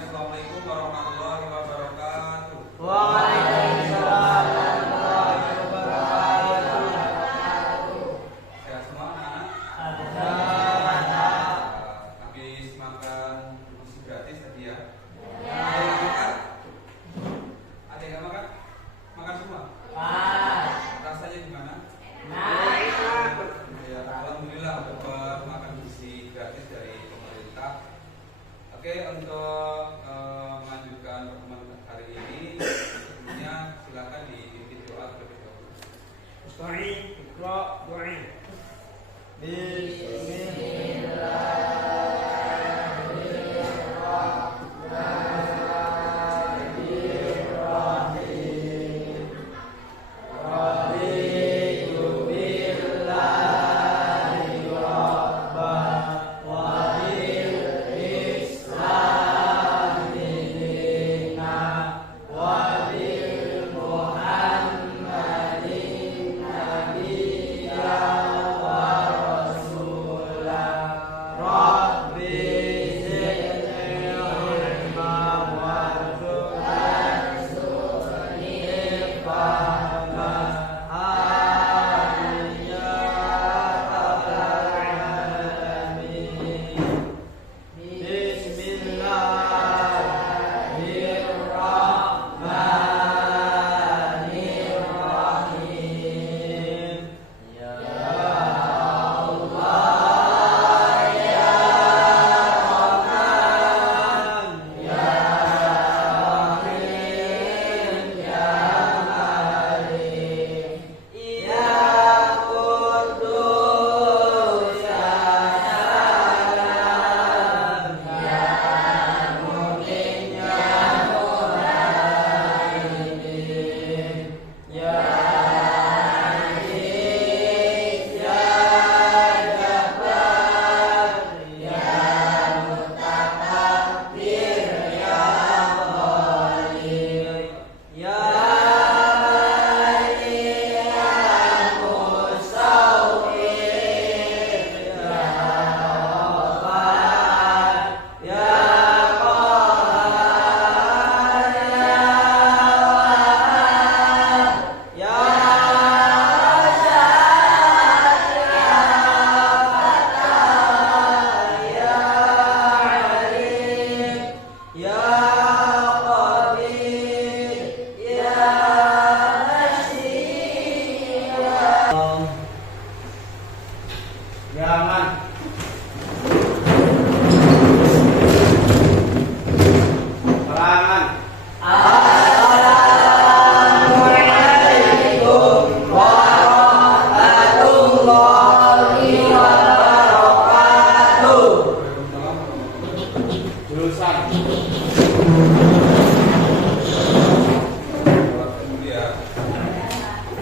Assalamualaikum warahmatullahi wabarakatuh. Waalaikumsalam warahmatullahi wabarakatuh. Sehat semua anak-anak? Alhamdulillah. Habis makan buku gratis tadi ya? Ya. Ada yang makan? Ada yang nggak makan? Makan semua? Rasanya gimana? Ya, alhamdulillah dapat makan gizi gratis dari pemerintah. Oke, untuk melanjutkan pertemuan hari ini, sebelumnya silakan dipimpin doa terlebih dahulu. Usta'i, ikra, doa.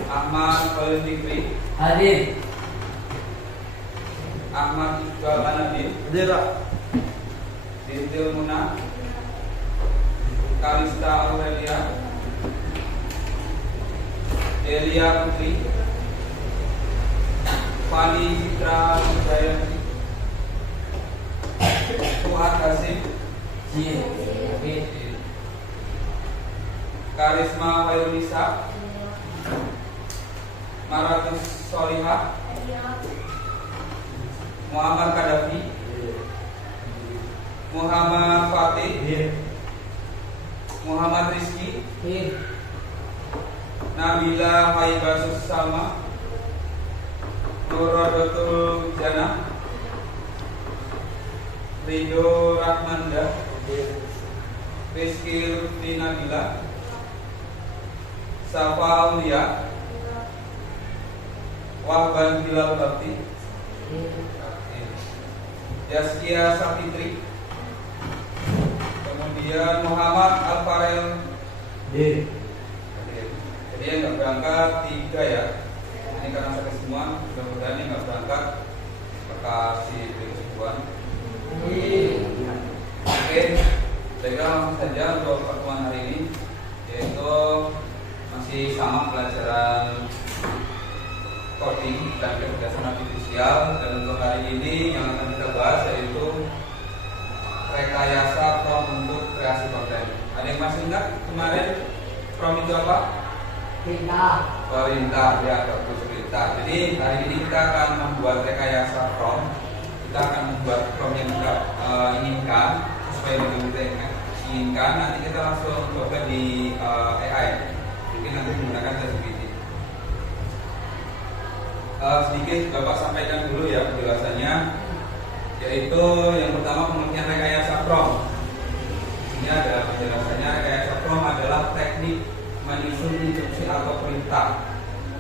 Ahmad Khalil Fikri, Hadir. Ahmad Iqbal Anabin, Hadir. Dintil Muna, Kalista Aurelia, Delia Putri, Fani Citra Mudayanti, Fuad Hasim, Karisma Khairunisa, Maratus Solihah, Muhammad Kadafi, Muhammad Fatih, Muhammad Rizki, Nabila Haibasus Salma, Nuradatul Jana, Ridho Rahmanda, Rizky Lutfi Nabila, Safa Aulia, Wahban Bilal Bakti, Yaskia Safitri, kemudian Muhammad Alfarel. Jadi yang nggak berangkat 3 ya. Ini karena sakit semua, mudah-mudahan yang nggak berangkat kasih kesembuhan. Oke, saya langsung saja untuk pertemuan hari ini, yaitu masih sama pelajaran coding dan kecerdasan artifisial. Dan untuk hari ini yang akan kita bahas yaitu rekayasa atau bentuk kreasi from itu apa? Perintah. Perintah, ya, bagus, perintah. Jadi hari ini kita akan membuat rekayasa from. Kita akan membuat from yang kita inginkan sesuai dengan kita inginkan. Nanti kita langsung coba di AI. Mungkin nanti menggunakan ChatGPT. Sedikit Bapak sampaikan dulu ya penjelasannya, yaitu yang pertama pengertian rekayasa from. Ini ada penjelasannya. Rekayasa from adalah teknik menyusun instruksi atau perintah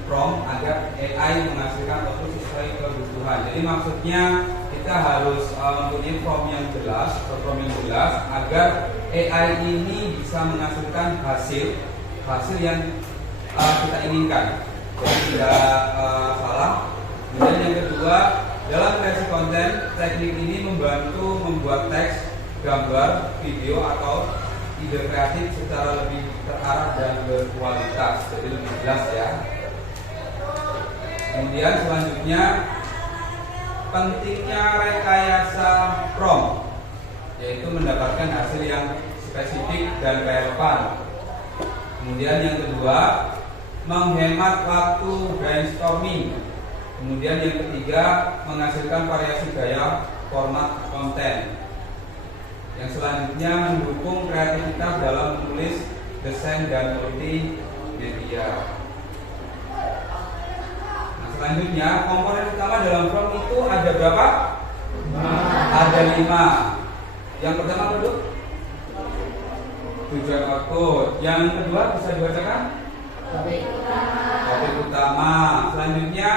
from agar AI menghasilkan output sesuai kebutuhan. Jadi maksudnya kita harus mempunyai from yang jelas atau from yang jelas agar AI ini bisa menghasilkan hasil yang kita inginkan. Jadi tidak salah. Kemudian yang kedua, dalam kreasi konten, teknik ini membantu membuat teks, gambar, video atau ide kreatif secara lebih terarah dan berkualitas, jadi lebih jelas ya. Kemudian selanjutnya, pentingnya rekayasa prompt, yaitu mendapatkan hasil yang spesifik dan relevan. Kemudian yang kedua, menghemat waktu brainstorming. Kemudian yang ketiga, menghasilkan variasi gaya format konten. Yang selanjutnya, mendukung kreativitas dalam menulis, desain, dan multimedia. Nah, selanjutnya, komponen utama dalam prompt itu ada berapa? Ada 5. Yang pertama apa dulu? Tujuan output. Yang kedua bisa dibacakan? Topik utama. Selanjutnya,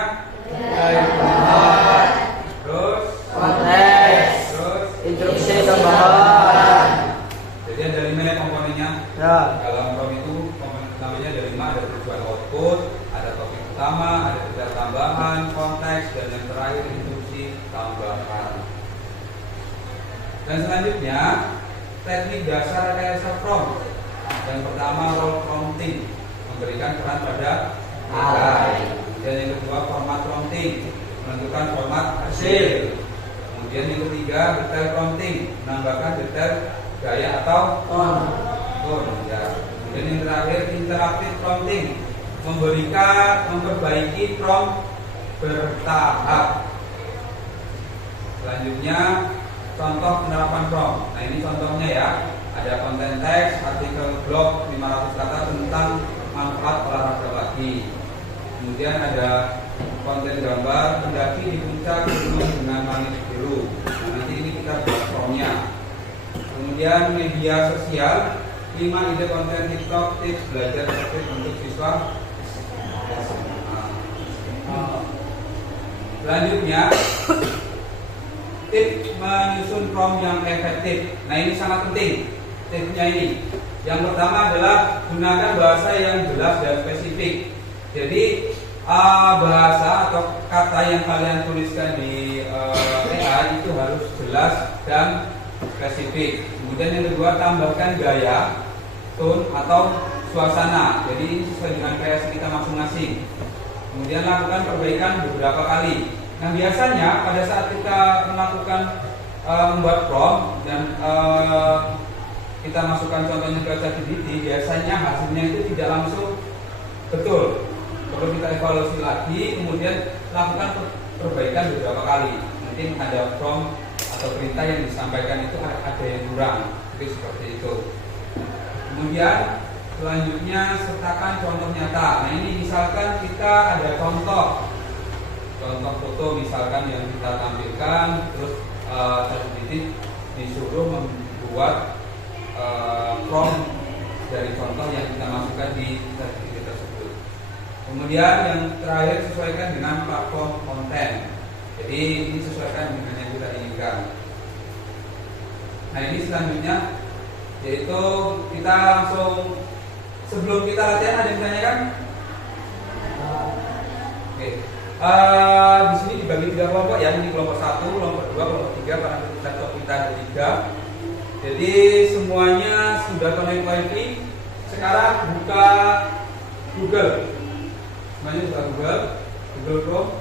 terus Konteks. terus Instruksi tambahan. jadi ada 5 ya komponennya. Ya. Dalam prompt itu komponen utamanya ada 5, ada tujuan output, ada topik utama, ada detail tambahan, konteks, dan yang terakhir instruksi tambahan. Dan selanjutnya teknik dasar rekayasa prompt. Yang pertama, role prompting, memberikan peran pada AI. Dan yang kedua, format prompting, menentukan format hasil. Kemudian yang ketiga, detail prompting, menambahkan detail gaya atau tone ya. Kemudian yang terakhir, interaktif prompting, memperbaiki prompt bertahap. Selanjutnya, contoh penerapan prompt. Nah, ini contohnya ya. Ada konten teks, artikel blog 500 kata tentang manfaat olahraga pagi. Kemudian ada konten gambar pendaki di puncak gunung dengan langit biru. Nah, nanti ini kita buat prompt-nya. Kemudian media sosial, 5 ide konten TikTok, tips belajar efektif untuk siswa. Selanjutnya, tips menyusun prompt yang efektif. Nah, ini sangat penting. Tipsnya ini, yang pertama adalah gunakan bahasa yang jelas dan spesifik. Jadi bahasa atau kata yang kalian tuliskan di AI itu harus jelas dan spesifik. Kemudian yang kedua, tambahkan gaya, tone atau suasana. Jadi ini sesuai dengan kreasi kita masing-masing. Kemudian lakukan perbaikan beberapa kali. Nah, biasanya pada saat kita melakukan membuat prompt dan kita masukkan contohnya ke ChatGPT, biasanya hasilnya itu tidak langsung betul. Perlu kita evaluasi lagi, kemudian lakukan perbaikan beberapa kali. Mungkin ada prompt atau perintah yang disampaikan itu ada yang kurang, jadi seperti itu. Kemudian selanjutnya sertakan contoh nyata. Nah, ini misalkan kita ada contoh foto misalkan yang kita tampilkan, terus ChatGPT disuruh membuat prompt dari contoh yang kita masukkan di ChatGPT tersebut. Kemudian yang terakhir, sesuaikan dengan platform konten. Jadi ini sesuaikan dengan yang kita inginkan. Nah, ini selanjutnya yaitu kita langsung, sebelum kita latihan ada yang ditanyakan? Oke. Di sini dibagi 3 kelompok ya. Ini kelompok 1, kelompok 2, kelompok 3 karena laptop kita ada 3. Jadi semuanya sudah connect wifi. Sekarang buka Google. Semuanya buka Google Chrome.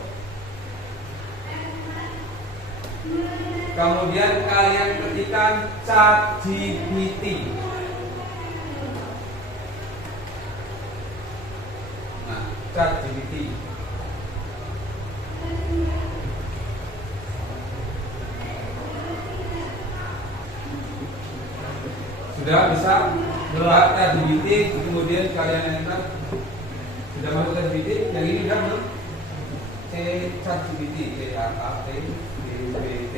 Kemudian kalian ketikkan ChatGPT. ChatGPT. Sudah bisa buat ChatGPT, kemudian kalian enter. Sudah masuk ChatGPT, yang ini kan belum? ChatGPT, ChatGPT.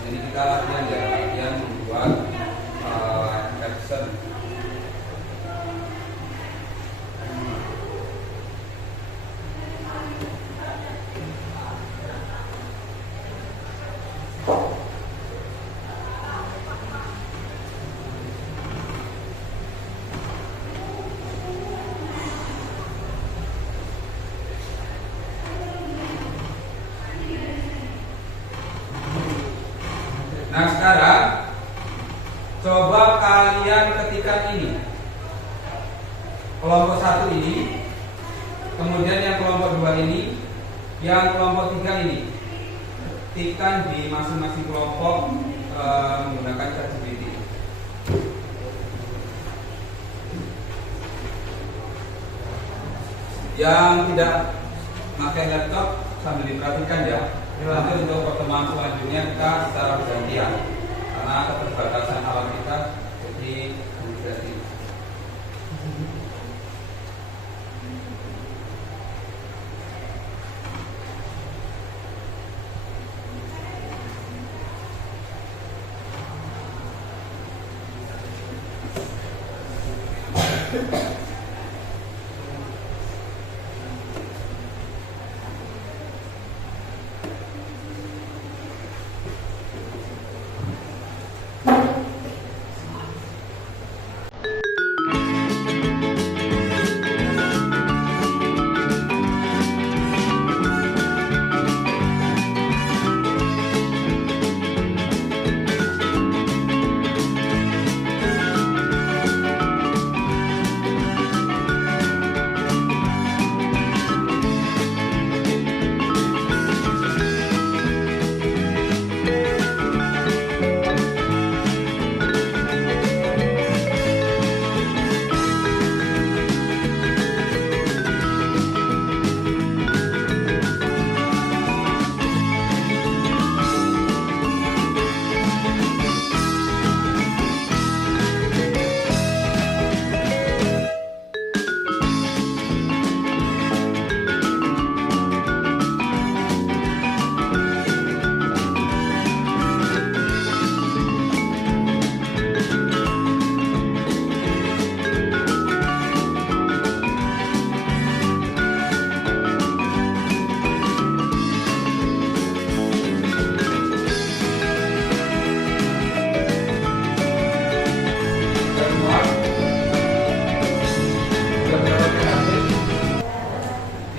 Jadi kita latihan ya, latihan membuat caption. Nah sekarang coba kalian ketikkan ini, kelompok 1 ini, kemudian yang kelompok 2 ini, yang kelompok 3 ini, ketikkan di masing-masing kelompok menggunakan ChatGPT. Yang tidak pakai laptop sambil diperhatikan ya. Nanti untuk pertemuan selanjutnya kita secara bergantian karena keterbatasan alat kita, jadi berganti.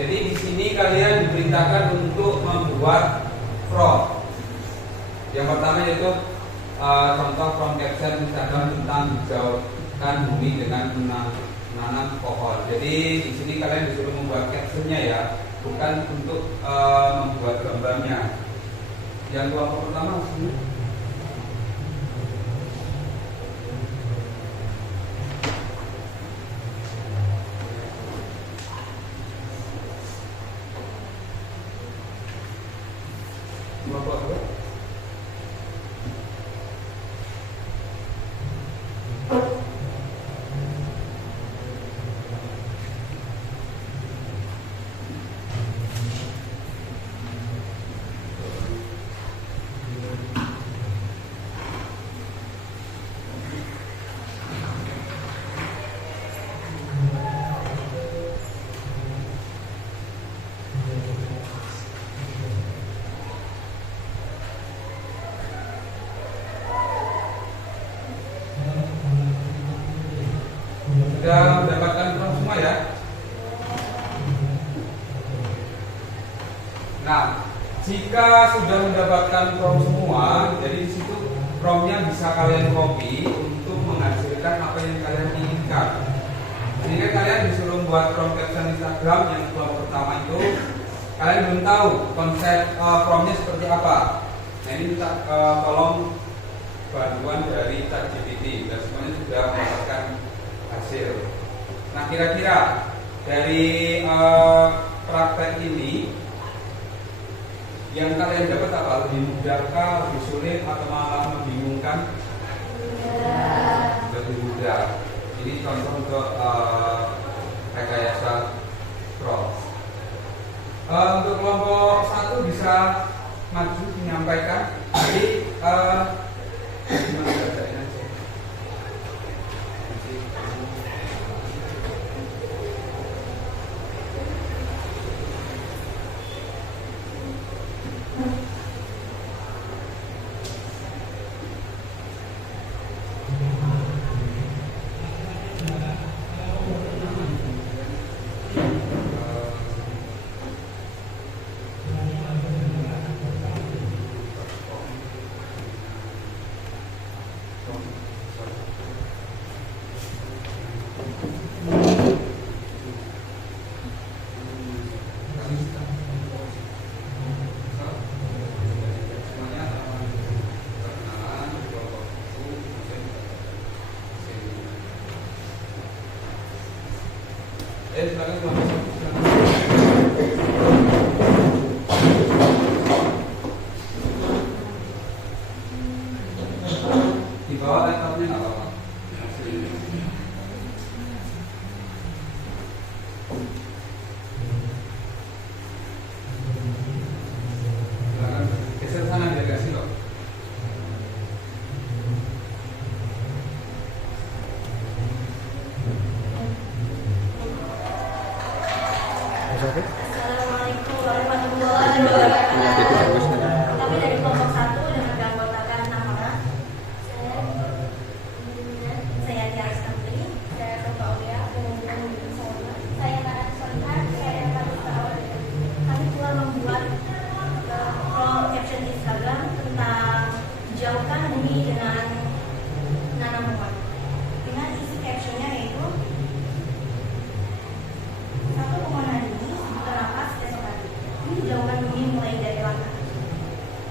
Jadi di sini kalian diperintahkan untuk membuat prompt. Yang pertama yaitu contoh prompt caption Instagram tentang hijaukan bumi dengan menanam pohon. Jadi di sini kalian disuruh membuat captionnya ya, bukan untuk membuat gambarnya. Yang kelompok pertama sini. Kelompok dua. Sudah mendapatkan prompt semua ya. Nah, jika sudah mendapatkan prompt semua, jadi di situ promptnya bisa kalian copy untuk menghasilkan apa yang kalian inginkan. Jadi kan kalian disuruh membuat prompt caption Instagram yang kelompok pertama itu, kalian belum tahu konsep promptnya seperti apa. Nah ini minta tolong bantuan dari ChatGPT dan semuanya sudah mendapatkan hasil. Nah, kira-kira dari praktek ini yang kalian dapat apa? Lebih mudahkah, lebih sulit, atau malah membingungkan? Lebih mudah. Ini contoh untuk rekayasa prompt. Untuk kelompok 1 bisa maju menyampaikan. Jadi gimana bacain aja. Silakan kelompok 1. Di bawah laptopnya nggak apa-apa. Silakan geser sana biar nggak silap. Assalamualaikum warahmatullahi wabarakatuh. Kami dari kelompok 1 dengan beranggotakan 6 orang. Saya Tiara Stantri, saya Sofa Aulia, saya Nara Sontar, saya Farisa Aulia. Kami telah membuat kolom caption Instagram tentang jauhkan bumi dengan nanam pohon. Dengan isi captionnya yaitu satu pemohonan ini terlepas besok hari. Jauhkan bumi mulai dari langkah.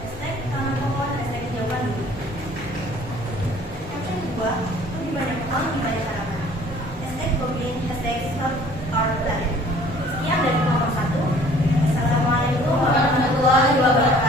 Hashtag tanam pohon, hashtag jauhkan bumi. Caption kedua, lebih banyak hal, lebih banyak harapan. Hashtag Goblin, hashtag Stop Our Planet. Sekian dari kelompok 1. Assalamualaikum warahmatullahi wabarakatuh.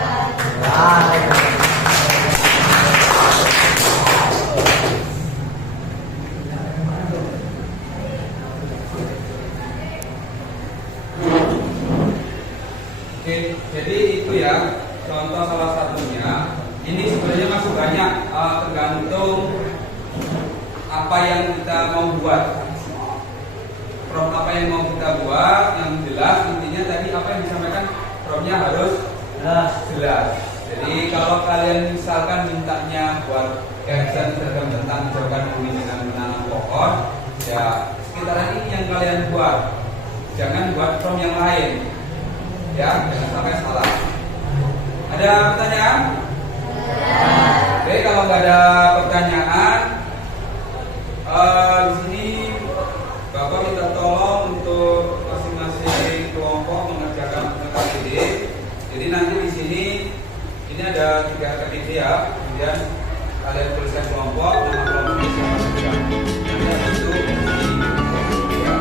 Oke, jadi itu ya contoh salah satunya. Ini sebenarnya masih banyak, tergantung apa yang kita mau buat. Prompt apa yang mau kita buat, yang jelas intinya tadi apa yang disampaikan promptnya harus jelas. Jadi kalau kalian misalkan mintanya buat caption seragam tentang jauhkan bumi dengan menanam pohon, ya sekitaran ini yang kalian buat. Jangan buat prompt yang lain. Ya, jangan sampai salah. Ada pertanyaan? Oke, kalau nggak ada pertanyaan, di sini Bapak minta tolong untuk masing-masing kelompok mengerjakan KPD. Jadi nanti di sini ini ada 3 KPD ya. Kemudian kalian tuliskan kelompok, nama kelompoknya siapa saja. Nanti habis itu ya.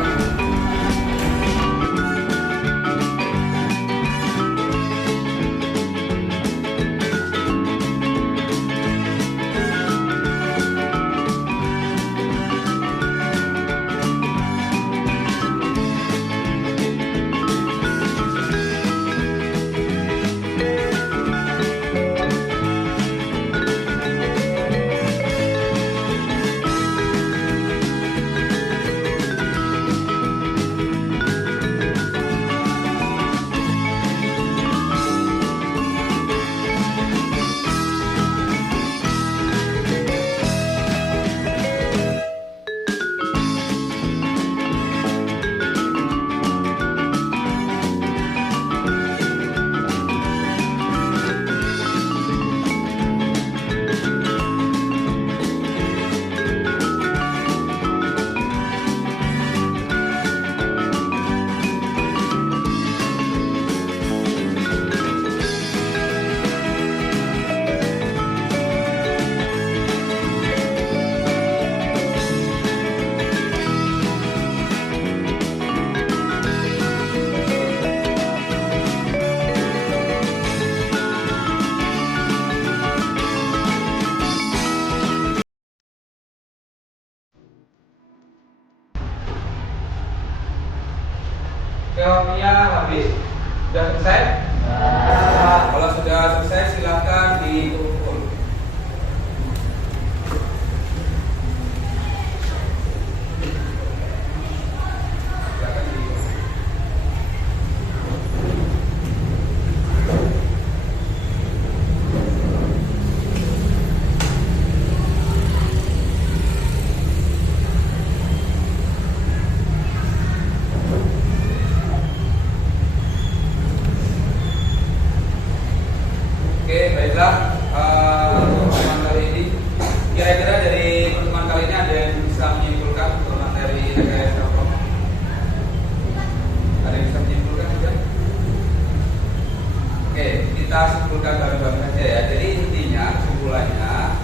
kita simpulkan bareng-bareng saja ya. Jadi intinya, kesimpulannya,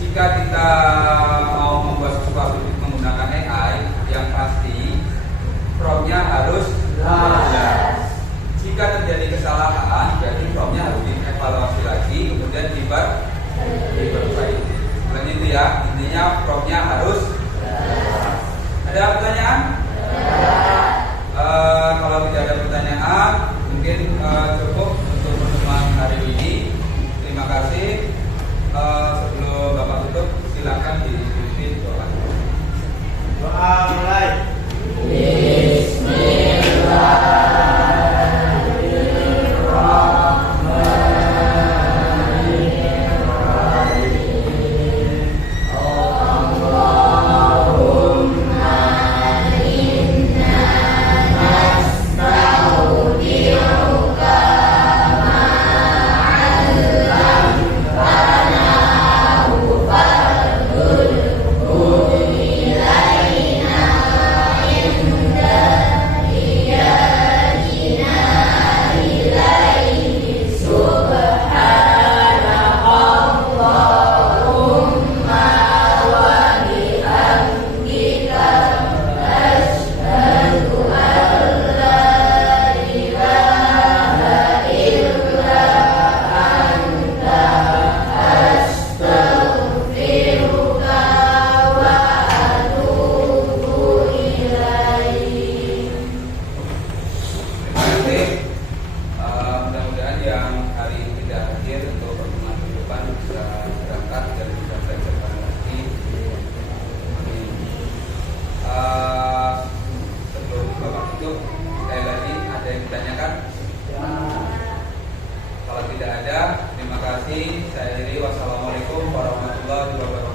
jika kita mau membuat sesuatu menggunakan AI, yang pasti promptnya harus jelas. Jika terjadi kesalahan, berarti promptnya harus dievaluasi lagi, kemudian diperbaiki. Sebenarnya itu ya, intinya promptnya harus jelas. Ada pertanyaan? Kalau tidak ada pertanyaan, mungkin cukup untuk pertemuan hari ini. Terima kasih. Sebelum Bapak tutup, silakan dipimpin doa. Doa mulai. Mudah-mudahan yang hari ini tidak hadir untuk pertemuan ke depan bisa berangkat dan bisa belajar bareng lagi. Amin. Sebelum Bapak tutup, sekali lagi ada yang ditanyakan? Kalau tidak ada, terima kasih. Saya akhiri. Wassalamualaikum warahmatullahi wabarakatuh.